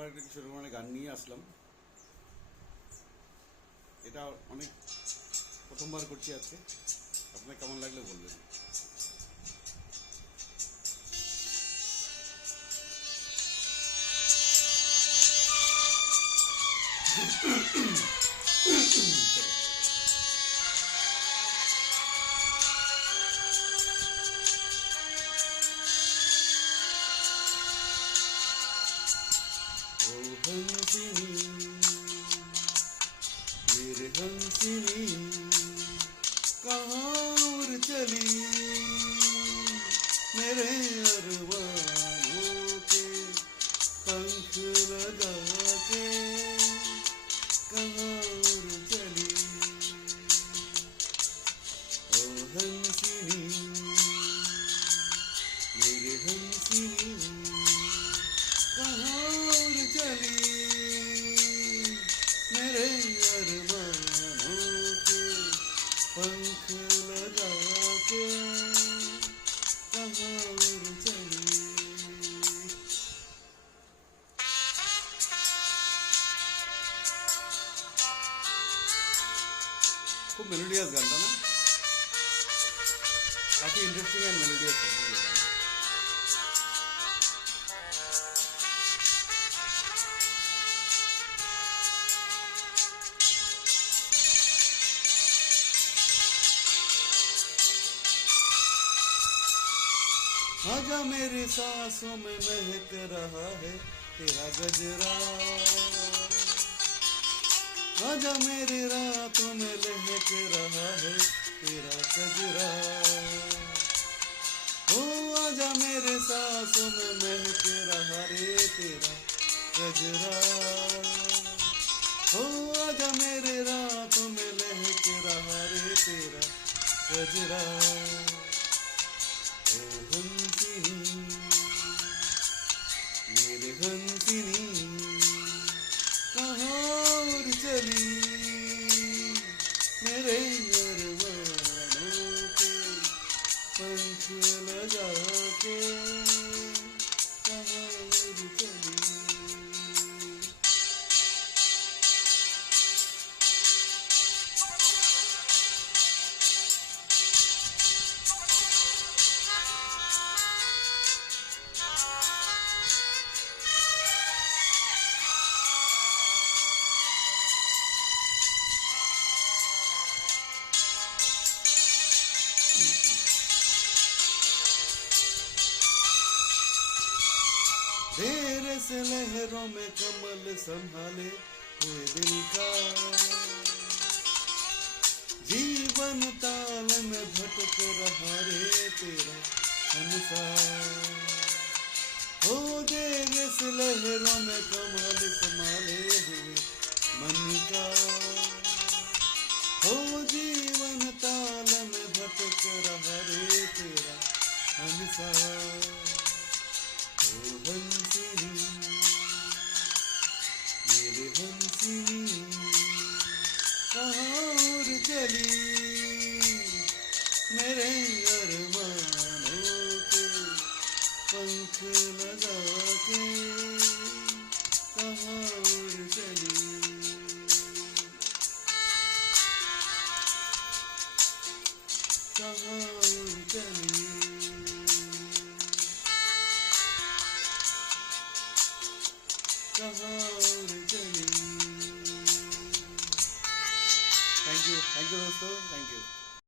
আবার একটা কিশোর কুমারের গান নিয়ে আসলাম। এটা অনেক প্রথমবার করছি আজকে, আপনার কেমন লাগলে বলবেন। ओ हंसिनी मेरे हंसिनी कहाँ उड़ चली, मेरे अरमानों के पंख लगा के कहाँ उड़ चली। ओ हंसिनी मेरे हंसिनी कहाँ उड़ चली, मेरे अरमानों के पंख लगा के कहाँ उड़ चली। खूब मेलोडियस गाना ना, काफी इंटरेस्टिंग एंड मेलोडियस है ये गाना। आजा मेरी सांसों में महक रहा है तेरा गजरा, आजा मेरी रातों में लहक रहा है तेरा गजरा। ओ आजा मेरे सांसों में महक रहा रे तेरा गजरा, ओ आजा मेरे रातों में लहक रहा रे तेरा गजरा। ओ हंसिनी मेरे हंसिनी कहाँ उड़ चली, मेरे अरमानों के पंख लगा के कहाँ उड़ चली। देर से लहरों में कमल संभाले हुए दिल का, जीवन ताल में भटक रहा रे तेरा हंसा। हो देर से लहरों में कमल संभाले हुए मन का, हो जीवन ताल में भटक रहा रे तेरा हंसा। ओ हंसिनी मेरे हंसिनी कहाँ उड़ चली, मेरे अरमानों के पंख लगा के कहाँ उड़ चली। कहाँ उड़ चली, कहाँ उड़ चली। थैंक यू दोस्तों, थैंक यू।